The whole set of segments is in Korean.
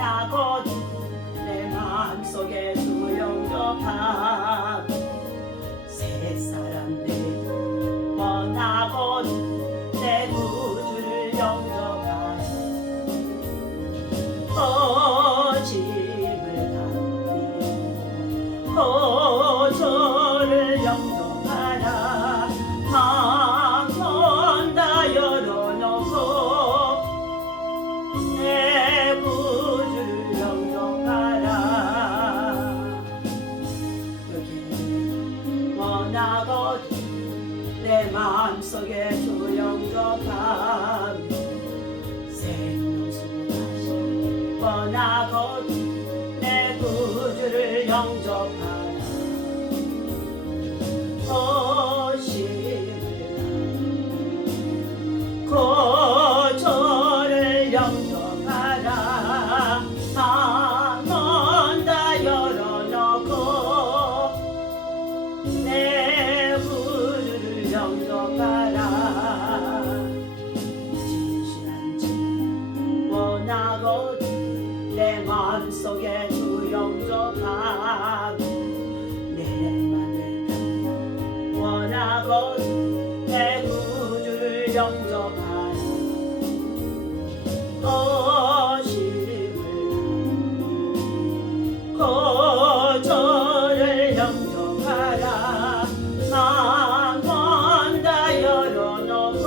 원하거든 내 마음속에 주 영접함 새 사람들이 원하거든 내 구주를 영접하라 거짓을 담기 저를 영접하라 방문 다 열어놓고 내 구주를 영접하라 여기 원하거든 내 마음속에 주 영접하며 생명수 다시 원하거든 내 구주를 영접하라 저를 영접하라 방문 다 열어놓고 내 구주를 영접하라 진실한 진 원하거든 내 마음속에 주 영접하고 내 맘을 원하거든 내 구주를 영접하라 저를 영접하라 방문 다 열어놓고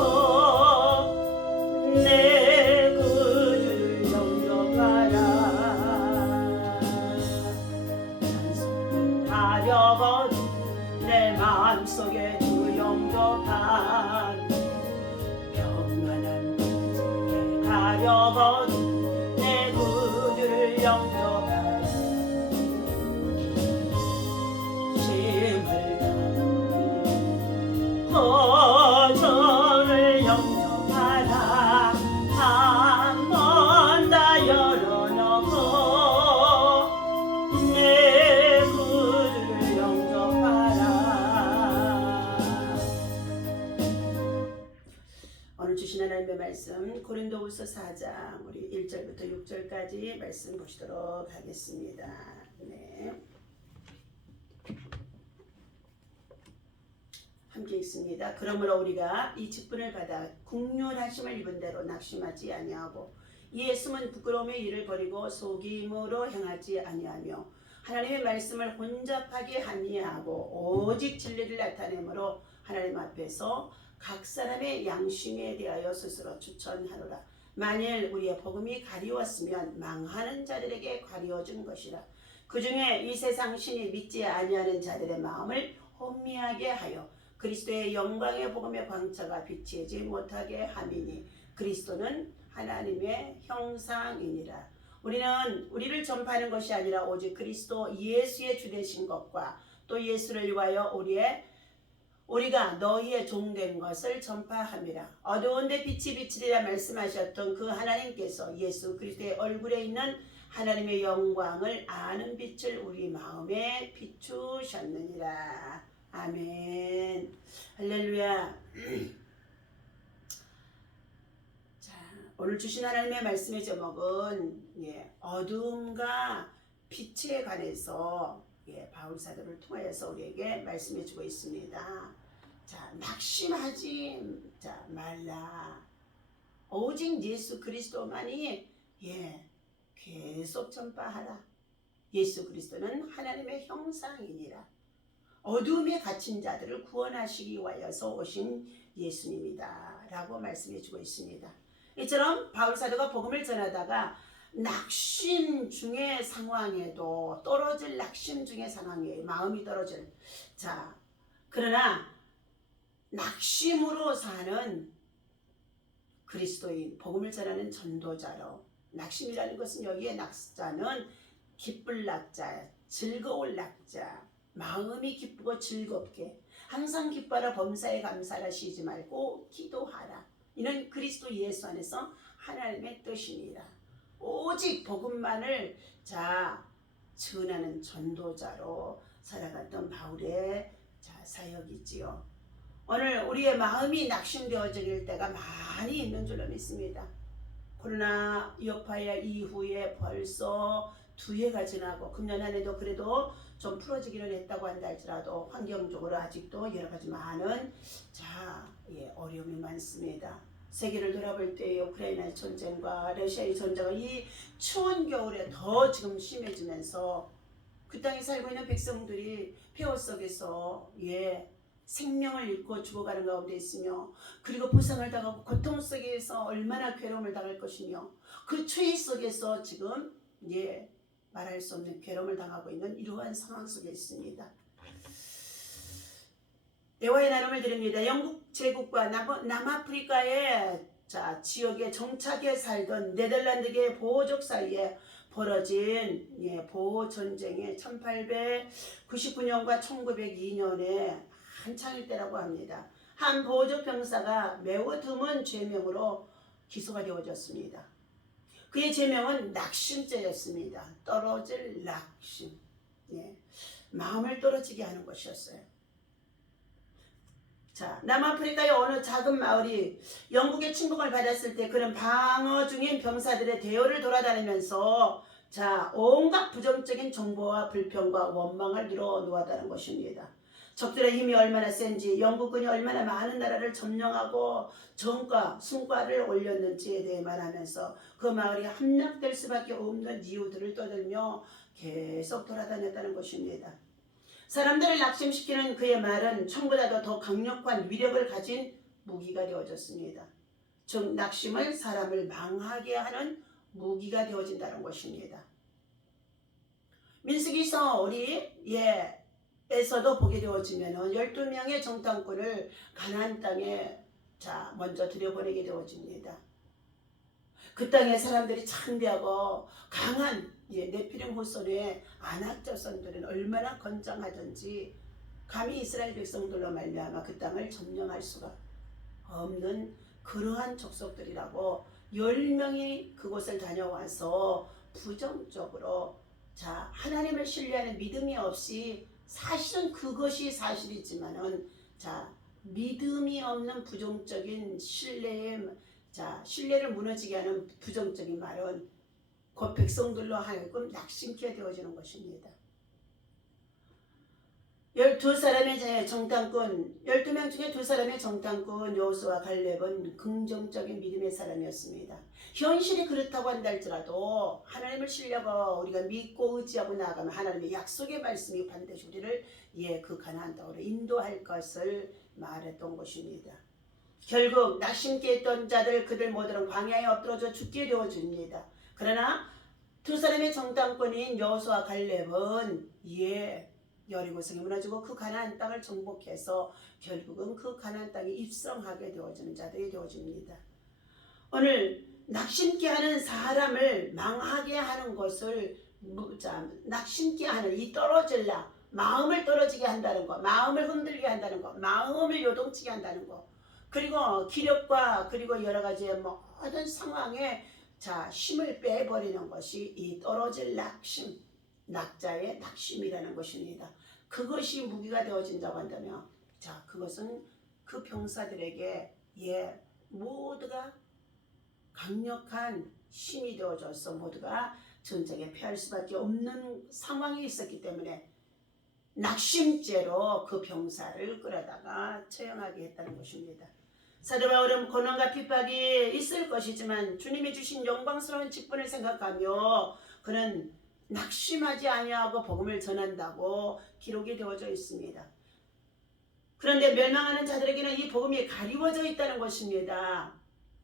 내 구주를 영접하라 찬송하려거든 내 마음속에 주 영접하라 평안한 곳에 가려거든 내 구주를 영접하라 힘을 다하고 저를 영접하라 한번 다 열어놓고 내 구주를 영접하라 오늘 주신 하나님의 말씀 고린도후서 4장 우리 1절부터 6절까지 말씀 보시도록 하겠습니다. 네. 함께 있습니다. 그러므로 우리가 이 직분을 받아 국률하심을 입은 대로 낙심하지 아니하고 이에 숨은 부끄러움의 일을 버리고 속임으로 행하지 아니하며 하나님의 말씀을 혼잡하게 아니하고 오직 진리를 나타내므로 하나님 앞에서 각 사람의 양심에 대하여 스스로 추천하노라. 만일 우리의 복음이 가리웠으면 망하는 자들에게 가리워준 것이라. 그 중에 이 세상 신이 믿지 아니하는 자들의 마음을 혼미하게 하여 그리스도의 영광의 복음의 광채가 비치지 못하게 함이니 그리스도는 하나님의 형상이니라. 우리는 우리를 전파하는 것이 아니라 오직 그리스도 예수의 주되신 것과 또 예수를 위하여 우리가 너희의 종된 것을 전파함이라. 어두운 데 빛이 비치리라 말씀하셨던 그 하나님께서 예수 그리스도의 얼굴에 있는 하나님의 영광을 아는 빛을 우리 마음에 비추셨느니라. 아멘. 할렐루야. 자, 오늘 주신 하나님의 말씀의 제목은 어둠과 빛에 관해서 바울 사도를 통하여서 우리에게 말씀해 주고 있습니다. 자, 낙심하지 말라. 오직 예수 그리스도만이 계속 전파하라. 예수 그리스도는 하나님의 형상이니라. 어둠에 갇힌 자들을 구원하시기 위하여서 오신 예수님이다 라고 말씀해 주고 있습니다. 이처럼 바울 사도가 복음을 전하다가 낙심 중의 상황에도 떨어질 낙심 중의 상황에 마음이 떨어질 그러나 낙심으로 사는 그리스도인 복음을 전하는 전도자로 낙심이라는 것은 여기에 낙자는 기쁠 낙자 즐거울 낙자 마음이 기쁘고 즐겁게 항상 기뻐하라 범사에 감사하라 쉬지 말고 기도하라. 이는 그리스도 예수 안에서 하나님의 뜻입니다. 오직 복음만을 전하는 전도자로 살아갔던 바울의 사역이지요. 오늘 우리의 마음이 낙심되어질 때가 많이 있는 줄로 믿습니다. 코로나 여파의 이후에 벌써 2해가 지나고 금년 한 해도 그래도 좀 풀어지기는 했다고 한다 할지라도 환경적으로 아직도 여러 가지 많은 어려움이 많습니다. 세계를 돌아볼 때 우크라이나의 전쟁과 러시아의 전쟁은 이 추운 겨울에 더 지금 심해지면서 그 땅에 살고 있는 백성들이 폐허 속에서 생명을 잃고 죽어가는 가운데 있으며 그리고 부상을 당하고 고통 속에서 얼마나 괴로움을 당할 것이며 그 추위 속에서 지금 말할 수 없는 괴로움을 당하고 있는 이러한 상황 속에 있습니다. 대화의 나눔을 드립니다. 영국 제국과 남아프리카의 지역에 정착해 살던 네덜란드계 보호족 사이에 벌어진 보호 전쟁의 1899년과 1902년에 한창일 때라고 합니다. 한 보호족 병사가 매우 드문 죄명으로 기소가 되어졌습니다. 그의 죄명은 낙심죄였습니다. 떨어질 낙심. 마음을 떨어지게 하는 것이었어요. 남아프리카의 어느 작은 마을이 영국의 침공을 받았을 때 그런 방어 중인 병사들의 대열을 돌아다니면서 온갖 부정적인 정보와 불평과 원망을 늘어놓았다는 것입니다. 적들의 힘이 얼마나 센지 영국군이 얼마나 많은 나라를 점령하고 전과 순과를 올렸는지에 대해 말하면서 그 마을이 함락될 수밖에 없는 이유들을 떠들며 계속 돌아다녔다는 것입니다. 사람들을 낙심시키는 그의 말은 처음보다도 더 강력한 위력을 가진 무기가 되어졌습니다. 즉 낙심은 사람을 망하게 하는 무기가 되어진다는 것입니다. 민수기서 우리 에서도 보게 되어지면 12명의 정탐꾼을 가나안 땅에 먼저 들여보내게 되어집니다. 그 땅의 사람들이 창대하고 강한 네피림 후손의 아낙 자손들은 얼마나 건장하던지 감히 이스라엘 백성들로 말미암아 그 땅을 점령할 수가 없는 그러한 족속들이라고 10명이 그곳을 다녀와서 부정적으로 하나님을 신뢰하는 믿음이 없이 사실은 그것이 사실이지만은 믿음이 없는 부정적인 신뢰를 무너지게 하는 부정적인 말은 그 백성들로 하여금 낙심케 되어지는 것입니다. 12명 중에 2사람의 정탐꾼 여호수아 갈렙은 긍정적인 믿음의 사람이었습니다. 현실이 그렇다고 한다 할지라도 하나님을 신뢰하고 우리가 믿고 의지하고 나아가면 하나님의 약속의 말씀이 반드시 우리를 그 가나안 땅으로 인도할 것을 말했던 것입니다. 결국 낙심케 했던 자들 그들 모두는 광야에 엎드러져 죽게 되어집니다. 그러나 2사람의 정탐꾼인 여호수아 갈렙은 여리고성이 무너지고 그 가나안 땅을 정복해서 결국은 그 가나안 땅에 입성하게 되어지는 자들이 되어집니다. 오늘 낙심케 하는 사람을 망하게 하는 것을 낙심케 하는 이 떨어질라 마음을 떨어지게 한다는 것, 마음을 흔들게 한다는 것, 마음을 요동치게 한다는 것, 그리고 기력과 그리고 여러 가지의 모든 상황에 힘을 빼버리는 것이 이 떨어질 낙심, 낙자의 낙심이라는 것입니다. 그것이 무기가 되어진다고 한다면 그것은 그 병사들에게 모두가 강력한 힘이 되어져서 모두가 전쟁에 패할 수밖에 없는 상황이 있었기 때문에 낙심죄로 그 병사를 끌어다가 처형하게 했다는 것입니다. 사도 바울은 고난과 핍박이 있을 것이지만 주님이 주신 영광스러운 직분을 생각하며 그는 낙심하지 아니하고 복음을 전한다고 기록이 되어져 있습니다. 그런데 멸망하는 자들에게는 이 복음이 가리워져 있다는 것입니다.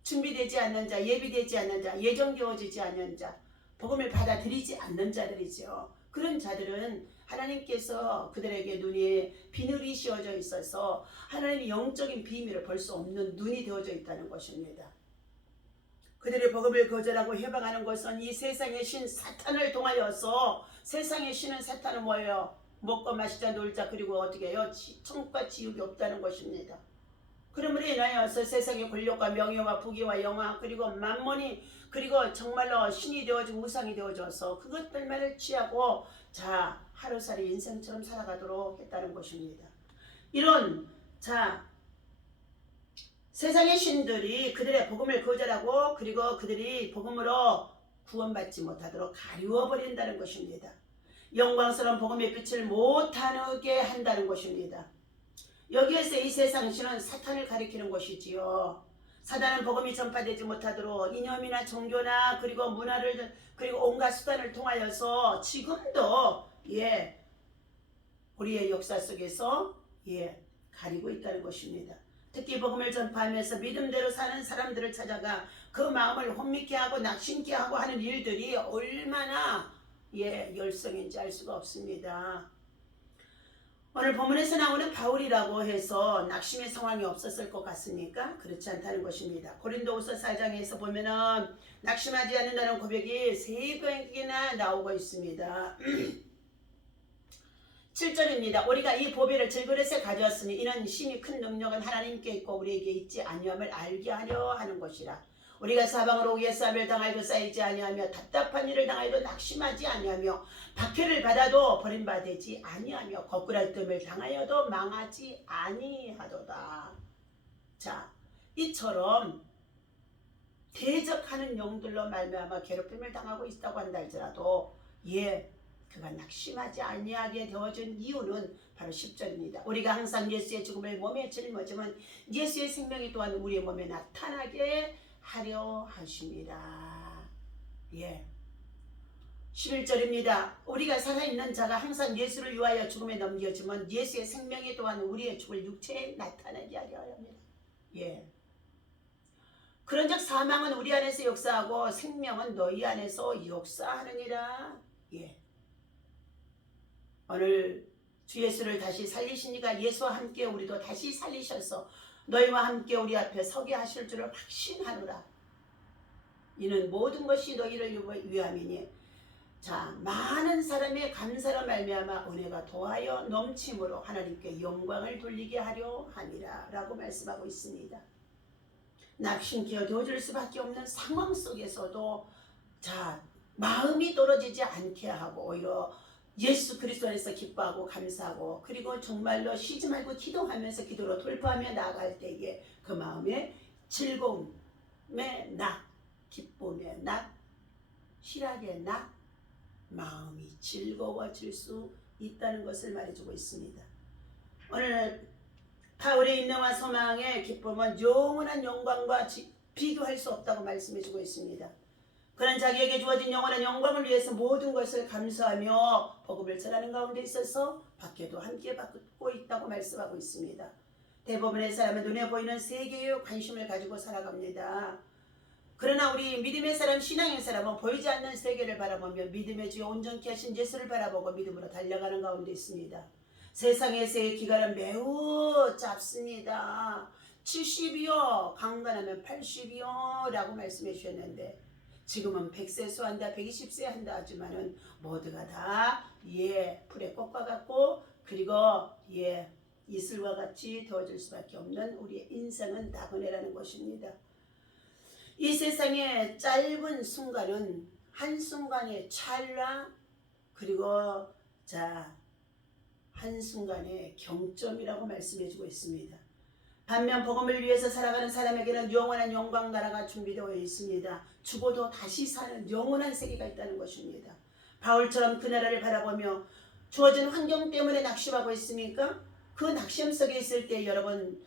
준비되지 않는 자, 예비되지 않는 자, 예정되어지지 않는 자, 복음을 받아들이지 않는 자들이죠. 그런 자들은 하나님께서 그들에게 눈이 비늘이 씌워져 있어서 하나님의 영적인 비밀을 볼 수 없는 눈이 되어져 있다는 것입니다. 그들의 복음을 거절하고 해방하는 것은 이 세상의 신 사탄을 통하여서 세상의 신은 사탄은 뭐예요? 먹고 마시자 놀자 그리고 어떻게 해요? 천국과 지옥이 없다는 것입니다. 그러므로 인하여서 세상의 권력과 명예와 부귀와 영화 그리고 만몬이 그리고 정말로 신이 되어지고 우상이 되어져서 그것들만을 취하고 하루살이 인생처럼 살아가도록 했다는 것입니다. 이런 세상의 신들이 그들의 복음을 거절하고 그리고 그들이 복음으로 구원받지 못하도록 가리워 버린다는 것입니다. 영광스러운 복음의 빛을 못하게 한다는 것입니다. 여기에서 이 세상 신은 사탄을 가리키는 것이지요. 사단은 복음이 전파되지 못하도록 이념이나 종교나 그리고 문화를 그리고 온갖 수단을 통하여서 지금도 우리의 역사 속에서 가리고 있다는 것입니다. 특히 복음을 전파하면서 믿음대로 사는 사람들을 찾아가 그 마음을 혼미케 하고 낙심케 하고 하는 일들이 얼마나 열성인지 알 수가 없습니다. 오늘 본문에서 나오는 바울이라고 해서 낙심의 상황이 없었을 것 같습니까? 그렇지 않다는 것입니다. 고린도후서 4장에서 보면은 낙심하지 않는다는 고백이 3번이나 나오고 있습니다. 7절입니다. 우리가 이 보배를 질그릇에 가져왔으니 이는 심히 큰 능력은 하나님께 있고 우리에게 있지 아니함을 알게 하려 하는 것이라. 우리가 사방으로 위에 쌈을 당하여도 쌓이지 아니하며 답답한 일을 당하여도 낙심하지 아니하며 박해를 받아도 버림받지 아니하며 거꾸랄 당하여도 망하지 아니하도다. 자, 이처럼 대적하는 영들로 말미암아 괴롭힘을 당하고 있다고 한다 할지라도 그가 낙심하지 아니하게 되어준 이유는 바로 10절입니다. 우리가 항상 예수의 죽음을 몸에 짊어지면 예수의 생명이 또한 우리의 몸에 나타나게 하려 하십니다. 11절입니다. 우리가 살아있는 자가 항상 예수를 위하여 죽음에 넘겨지면 예수의 생명이 또한 우리의 죽을 육체에 나타나게 하려 합니다. 그런즉 사망은 우리 안에서 역사하고 생명은 너희 안에서 역사하느니라. 오늘 주 예수를 다시 살리시니까 예수와 함께 우리도 다시 살리셔서 너희와 함께 우리 앞에 서게 하실 줄을 확신하노라. 이는 모든 것이 너희를 위함이니 자, 많은 사람의 감사로 말미암아 은혜가 더하여 넘침으로 하나님께 영광을 돌리게 하려 함이라 라고 말씀하고 있습니다. 낙심케 되어줄 수밖에 없는 상황 속에서도 자, 마음이 떨어지지 않게 하고 오히려 예수 그리스도 안에서 기뻐하고 감사하고 그리고 정말로 쉬지 말고 기도하면서 기도로 돌파하며 나아갈 때에 그 마음에 즐거움의 낙, 기쁨의 낙, 희락의 낙, 마음이 즐거워질 수 있다는 것을 말해주고 있습니다. 오늘 바울의 인내와 소망의 기쁨은 영원한 영광과 비교할 수 없다고 말씀해주고 있습니다. 그는 자기에게 주어진 영원한 영광을 위해서 모든 것을 감수하며 복음을 전하는 가운데 있어서 박해도 함께 받고 있다고 말씀하고 있습니다. 대부분의 사람은 눈에 보이는 세계에 관심을 가지고 살아갑니다. 그러나 우리 믿음의 사람, 신앙의 사람은 보이지 않는 세계를 바라보며 믿음의 주여 온전케 하신 예수를 바라보고 믿음으로 달려가는 가운데 있습니다. 세상에서의 기간은 매우 짧습니다. 70이요 강건하면 80이요 라고 말씀해 주셨는데 지금은 100세 한다 120세 한다 하지만은 모두가 다 풀의 꽃과 같고 그리고 이슬과 같이 되어질 수밖에 없는 우리의 인생은 나그네라는 것입니다. 이 세상의 짧은 순간은 한순간의 찰나 그리고 한순간의 경점이라고 말씀해주고 있습니다. 반면 복음을 위해서 살아가는 사람에게는 영원한 영광 나라가 준비되어 있습니다. 죽어도 다시 사는 영원한 세계가 있다는 것입니다. 바울처럼 그 나라를 바라보며 주어진 환경 때문에 낙심하고 있습니까? 그 낙심 속에 있을 때 여러분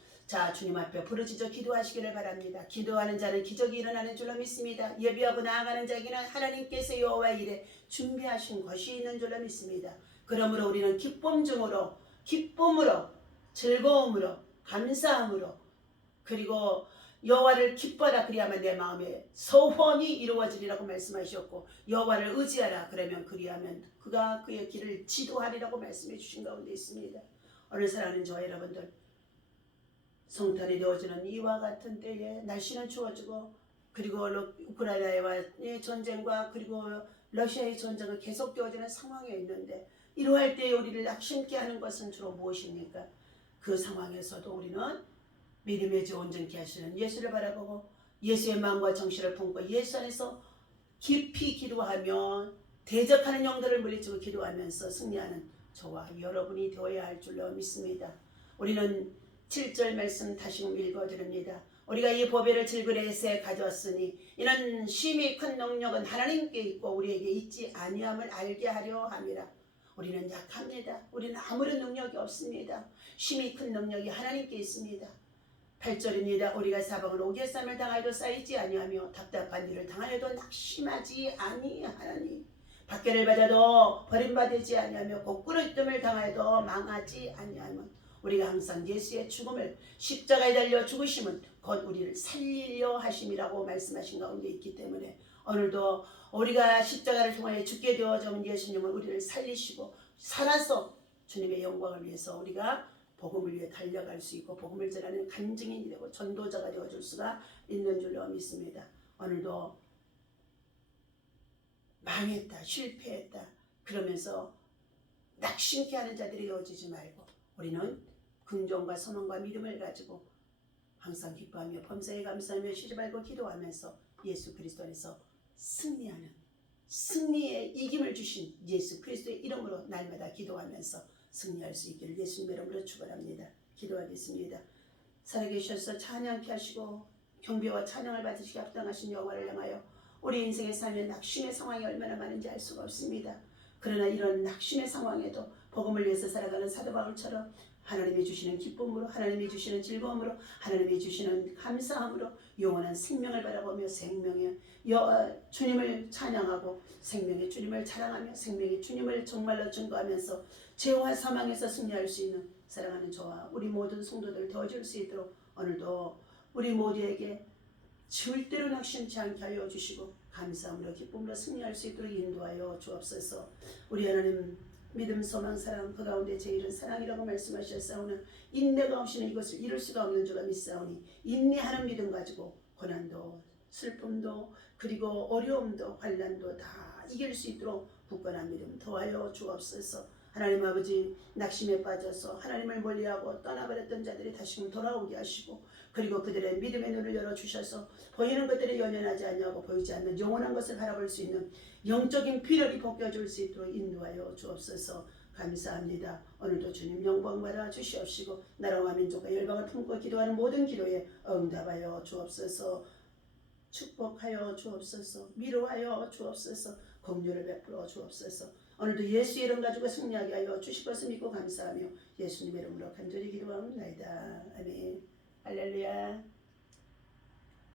주님 앞에 부르짖어 기도하시기를 바랍니다. 기도하는 자는 기적이 일어나는 줄로 믿습니다. 예비하고 나아가는 자에게는 하나님께서 여호와의 일에 준비하신 것이 있는 줄로 믿습니다. 그러므로 우리는 기쁨으로 즐거움으로 감사함으로 그리고 여호와를 기뻐하라 그리하면 내 마음에 소원이 이루어지리라고 말씀하셨고 여호와를 의지하라 그러면 그리하면 그가 그의 길을 지도하리라고 말씀해 주신 가운데 있습니다. 오늘 사랑하는 저와 여러분들 성탄이 되어지는 이와 같은 때에 날씨는 추워지고 그리고 우크라이나의 전쟁과 그리고 러시아의 전쟁은 계속되어지는 상황에 있는데 이러할 때에 우리를 낙심케 하는 것은 주로 무엇입니까? 그 상황에서도 우리는 믿음의 주 온전케 하시는 예수를 바라보고 예수의 마음과 정신을 품고 예수 안에서 깊이 기도하며 대적하는 영들을 물리치고 기도하면서 승리하는 저와 여러분이 되어야 할 줄로 믿습니다. 우리는 7절 말씀 다시 읽어드립니다. 우리가 이 보배를 질그레스에 가졌으니 이는 심히 큰 능력은 하나님께 있고 우리에게 있지 아니함을 알게 하려 함이라. 우리는 약합니다. 우리는 아무런 능력이 없습니다. 심히 큰 능력이 하나님께 있습니다. 8절입니다. 우리가 사방으로 오개쌈을 당하여도 쌓이지 아니하며 답답한 일을 당하여도 낙심하지 아니하나니 박해를 받아도 버림받지 아니하며 거꾸로 있음을 당하여도 망하지 아니하며 우리가 항상 예수의 죽음을 십자가에 달려 죽으심은 곧 우리를 살리려 하심이라고 말씀하신 가운데 있기 때문에 오늘도 우리가 십자가를 통하여 죽게 되어진 예수님은 우리를 살리시고 살아서 주님의 영광을 위해서 우리가 복음을 위해 달려갈 수 있고 복음을 전하는 간증인이 되고 전도자가 되어줄 수가 있는 줄로 믿습니다. 오늘도 망했다, 실패했다 그러면서 낙심케 하는 자들이 되어지지 말고 우리는 긍정과 소망과 믿음을 가지고 항상 기뻐하며 범사에 감사하며 쉬지 말고 기도하면서 예수 그리스도 안에서 승리하는 승리의 이김을 주신 예수 그리스도의 이름으로 날마다 기도하면서 승리할 수 있기를 예수님의 이름으로 축원합니다. 기도하겠습니다. 살아계셔서 찬양케 하시고 경배와 찬양을 받으시기 합당하신 여호와를 향하여 우리 인생에 살면 낙심의 상황이 얼마나 많은지 알 수가 없습니다. 그러나 이런 낙심의 상황에도 복음을 위해서 살아가는 사도 바울처럼 하나님이 주시는 기쁨으로 하나님이 주시는 즐거움으로 하나님이 주시는 감사함으로 영원한 생명을 바라보며 생명의 주님을 찬양하고 생명의 주님을 자랑하며 생명의 주님을 정말로 증거하면서 죄와 사망에서 승리할 수 있는 사랑하는 저와 우리 모든 성도들 도와줄 수 있도록 오늘도 우리 모두에게 절대로 낙심치 않게 하여 주시고 감사함으로 기쁨으로 승리할 수 있도록 인도하여 주옵소서. 우리 하나님 믿음, 소망, 사랑 그 가운데 제일은 사랑이라고 말씀하셨사오나 인내가 없이는 이것을 이룰 수가 없는 줄로 믿사오니 인내하는 믿음 가지고 고난도 슬픔도 그리고 어려움도 환난도 다 이길 수 있도록 굳건한 믿음 더하여 주옵소서. 하나님 아버지 낙심에 빠져서 하나님을 멀리하고 떠나버렸던 자들이 다시금 돌아오게 하시고 그리고 그들의 믿음의 눈을 열어주셔서 보이는 것들이 연연하지 아니하고 보이지 않는 영원한 것을 바라볼 수 있는 영적인 피력이 벗겨줄 수 있도록 인도하여 주옵소서. 감사합니다. 오늘도 주님 영광 받아 주시옵시고 나라와 민족과 열방을 품고 기도하는 모든 기도에 응답하여 주옵소서. 축복하여 주옵소서. 위로하여 주옵소서. 긍휼을 베풀어 주옵소서. 오늘도 예수의 이름 가지고 승리하게 하여 주실 것을 믿고 감사하며 예수님의 이름으로 간절히 기도하옵나이다. 아멘. 할렐루야.